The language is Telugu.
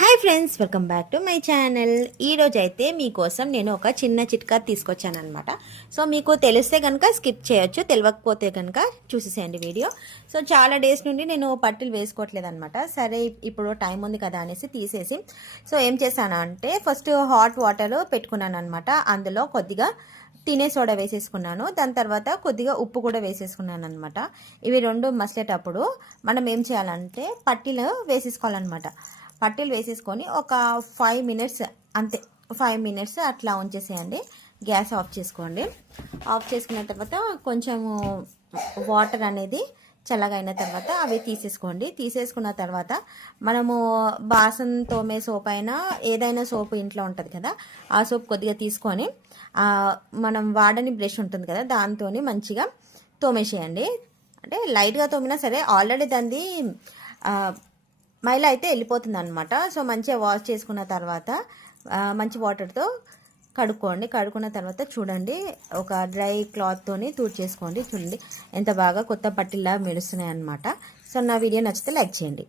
Hi friends, welcome back to my channel. ఈరోజు అయితే మీకోసం నేను ఒక చిన్న చిట్కా తీసుకొచ్చాను అనమాట. సో మీకు తెలిస్తే కనుక స్కిప్ చేయొచ్చు, తెలియకపోతే కనుక చూసేసేయండి వీడియో. సో చాలా డేస్ నుండి నేను పట్టీలు వేసుకోవట్లేదు అనమాట. సరే ఇప్పుడు టైం ఉంది కదా అనేసి తీసేసి సో ఏం చేశాను అంటే ఫస్ట్ హాట్ వాటర్ పెట్టుకున్నాను అనమాట. అందులో కొద్దిగా తినే సోడా వేసేసుకున్నాను. దాని తర్వాత కొద్దిగా ఉప్పు కూడా వేసేసుకున్నాను అనమాట. ఇవి రెండు మసిలేటప్పుడు మనం ఏం చేయాలంటే పట్టీలు వేసేసుకోవాలన్నమాట. పట్టీలు వేసేసుకొని ఒక 5 మినిట్స్ అంతే, 5 మినిట్స్ అట్లా ఉంచేసేయండి. గ్యాస్ ఆఫ్ చేసుకోండి. ఆఫ్ చేసుకున్న తర్వాత కొంచెము వాటర్ అనేది చల్లగా అయిన తర్వాత అవి తీసేసుకోండి. తీసేసుకున్న తర్వాత మనము బాసన్ తోమే సోప్ అయినా ఏదైనా సోప్ ఇంట్లో ఉంటుంది కదా, ఆ సోప్ కొద్దిగా తీసుకొని మనం వాడని బ్రష్ ఉంటుంది కదా దాంతో మంచిగా తోమేసేయండి. అంటే లైట్గా తోమినా సరే, ఆల్రెడీ దాన్ని మైల అయితే వెళ్ళిపోతుంది అనమాట. సో మంచిగా వాష్ చేసుకున్న తర్వాత మంచి వాటర్తో కడుక్కోండి. కడుక్కున్న తర్వాత చూడండి, ఒక డ్రై క్లాత్తోని చేసుకోండి. చూడండి ఎంత బాగా కొత్త పట్టిలా మెరుస్తున్నాయి అనమాట. సో నా వీడియో నచ్చితే లైక్ చేయండి.